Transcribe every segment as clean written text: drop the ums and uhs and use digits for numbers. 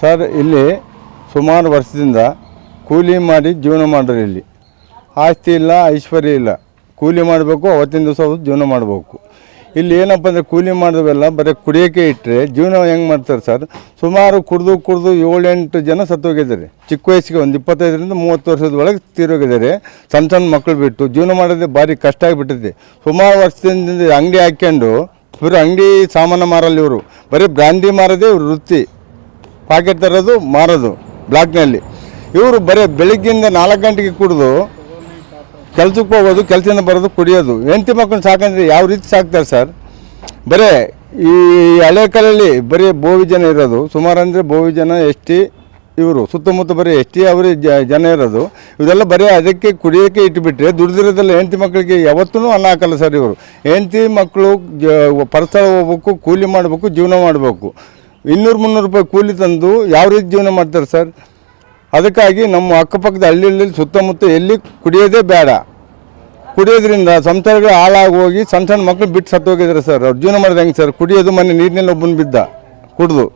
Sir ಇಲ್ಲಿ ಸುಮಾರು ವರ್ಷದಿಂದ ಕೂಲಿ ಮಾಡಿ ಜೀವನ ಮಾಡೋರು. ಇಲ್ಲಿ ಆಸ್ತಿ ಇಲ್ಲ, ಐಶ್ವರ್ಯ ಇಲ್ಲ, ಕೂಲಿ ಮಾಡಬೇಕು, ಅವತ್ತಿನ ದಿವಸ ಜೀವನ ಮಾಡಬೇಕು. ಇಲ್ಲಿ ಏನಪ್ಪ ಅಂದರೆ ಕೂಲಿ ಮಾಡಿದವೆಲ್ಲ ಬರೀ ಕುಡಿಯೋಕ್ಕೆ ಇಟ್ಟರೆ ಜೀವನ ಹೆಂಗೆ ಮಾಡ್ತಾರೆ ಸರ್? ಸುಮಾರು ಕುಡಿದು 7-8 ಜನ ಸತ್ತೋಗಿದ್ದಾರೆ. ಚಿಕ್ಕ ವಯಸ್ಸಿಗೆ ಒಂದು 25ರಿಂದ 30 ವರ್ಷದ ಒಳಗೆ ತೀರೋಗಿದ್ದಾರೆ. ಸಣ್ಣ ಮಕ್ಕಳು ಬಿಟ್ಟು ಜೀವನ ಮಾಡೋದೇ ಭಾರಿ ಕಷ್ಟ ಆಗಿಬಿಟ್ಟಿದೆ. ಸುಮಾರು ವರ್ಷದಿಂದ ಅಂಗಡಿ ಹಾಕ್ಕೊಂಡು ಇವರು ಅಂಗಡಿ ಸಾಮಾನು ಮಾರಲ್ಲ. ಇವರು ಬರೀ ಬ್ರ್ಯಾಂಡಿ ಮಾರೋದೇ ಇವ್ರ ವೃತ್ತಿ. ಪಾಕೆಟ್ ತರೋದು, ಮಾರೋದು ಬ್ಲಾಕ್ನಲ್ಲಿ. ಇವರು ಬರೀ ಬೆಳಗ್ಗಿಂದ 4 ಗಂಟೆಗೆ ಕುಡಿದು ಕೆಲಸಕ್ಕೆ ಹೋಗೋದು, ಕೆಲಸದಿಂದ ಬರೋದು, ಕುಡಿಯೋದು. ಹೆಂಡತಿ ಮಕ್ಕಳನ್ನ ಸಾಕಂದ್ರೆ ಯಾವ ರೀತಿ ಸಾಕ್ತಾರೆ ಸರ್? ಬರೀ ಈ ಹಳೆ ಕಾಲದಲ್ಲಿ ಬರೀ ಬೋವಿ ಜನ ಇರೋದು. ಸುಮಾರು ಅಂದರೆ ಬೋವಿ ಜನ ಎಷ್ಟಿ ಇವರು ಸುತ್ತಮುತ್ತ ಬರೀ ಎಷ್ಟಿ ಅವರೇ ಜನ ಇರೋದು. ಇವರೆಲ್ಲ ಬರೀ ಅದಕ್ಕೆ ಕುಡಿಯೋಕ್ಕೆ ಇಟ್ಟುಬಿಟ್ರೆ ದುಡ್ದಿರೋದೆಲ್ಲ ಹೆಂಡತಿ ಮಕ್ಕಳಿಗೆ ಯಾವತ್ತೂ ಅನ್ನ ಹಾಕಲ್ಲ ಸರ್. ಇವರು ಹೆಂಡತಿ ಮಕ್ಕಳು ಪರಸ್ಥಳ ಹೋಗ್ಬೇಕು, ಕೂಲಿ ಮಾಡಬೇಕು, ಜೀವನ ಮಾಡಬೇಕು. 200-300 ರೂಪಾಯಿ ಕೂಲಿ ತಂದು ಯಾವ ರೀತಿ ಜೀವನ ಮಾಡ್ತಾರೆ ಸರ್? ಅದಕ್ಕಾಗಿ ನಮ್ಮ ಅಕ್ಕಪಕ್ಕದ ಹಳ್ಳಿಯಲ್ಲಿ ಸುತ್ತಮುತ್ತ ಎಲ್ಲಿ ಕುಡಿಯೋದೇ ಬೇಡ. ಕುಡಿಯೋದ್ರಿಂದ ಸಂಸಾರಗಳು ಹಾಳಾಗಿ ಹೋಗಿ ಸಣ್ಣ ಮಕ್ಕಳು ಬಿಟ್ಟು ಸತ್ತೋಗಿದ್ದಾರೆ ಸರ್. ಅವ್ರು ಜೀವನ ಮಾಡೋದು ಹೆಂಗೆ ಸರ್? ಕುಡಿಯೋದು, ಮನೆ ನೀರಿನಲ್ಲಿ ಒಬ್ಬನ ಬಿದ್ದ ಕುಡಿದು.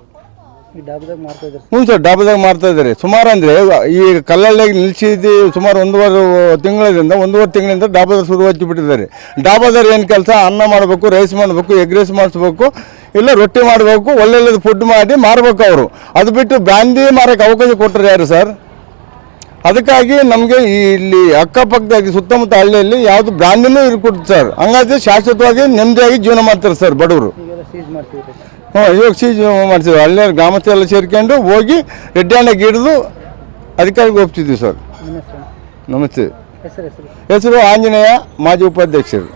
ಹ್ಞೂ ಸರ್, ಡಾಬಾದಾಗ ಮಾಡ್ತಾಯಿದ್ದಾರೆ. ಸುಮಾರು ಅಂದರೆ ಈ ಕಲ್ಲಳ್ಳಿಗೆ ನಿಲ್ಲಿಸಿದ್ದು ಸುಮಾರು 1.5 ತಿಂಗಳಿಂದ ಡಾಬಾದಾರ ಶುರು ಹಚ್ಚಿಬಿಟ್ಟಿದ್ದಾರೆ. ಡಾಬಾದಾರ ಏನು ಕೆಲಸ? ಅನ್ನ ಮಾಡಬೇಕು, ರೈಸ್ ಮಾಡಬೇಕು, ಎಗ್ ರೈಸ್ ಮಾಡಿಸ್ಬೇಕು, ಇಲ್ಲ ರೊಟ್ಟಿ ಮಾಡಬೇಕು, ಒಳ್ಳೊಳ್ಳೆದು ಫುಡ್ ಮಾಡಿ ಮಾರಬೇಕು ಅವರು. ಅದು ಬಿಟ್ಟು ಬ್ರ್ಯಾಂಡಿ ಮಾರೋಕ್ಕೆ ಅವಕಾಶ ಕೊಟ್ಟರು ಯಾರು ಸರ್? ಅದಕ್ಕಾಗಿ ನಮಗೆ ಇಲ್ಲಿ ಅಕ್ಕಪಕ್ಕದಾಗಿ ಸುತ್ತಮುತ್ತ ಹಳ್ಳಿಯಲ್ಲಿ ಯಾವುದು ಬ್ರ್ಯಾಂಡಿನೂ ಇರ್ಕೊಡ್ತು ಸರ್. ಹಂಗಾದ್ರೆ ಶಾಶ್ವತವಾಗಿ ನೆಮ್ಮದಿಯಾಗಿ ಜೀವನ ಮಾಡ್ತಾರೆ ಸರ್ ಬಡವರು. ಇವಾಗ ಸೀಜ್ ಮಾಡ್ತೀವಿ. ಹಳ್ಳಿಯ ಗ್ರಾಮಸ್ಥರೆಲ್ಲ ಸೇರ್ಕೊಂಡು ಹೋಗಿ ರೆಡ್ ಹ್ಯಾಂಡಾಗಿ ಹಿಡಿದು ಅಧಿಕಾರಿಗೆ ಒಪ್ತಿದ್ವಿ ಸರ್. ನಮಸ್ತೆ. ಹೆಸರು ಆಂಜನೇಯ, ಮಾಜಿ ಉಪಾಧ್ಯಕ್ಷರು.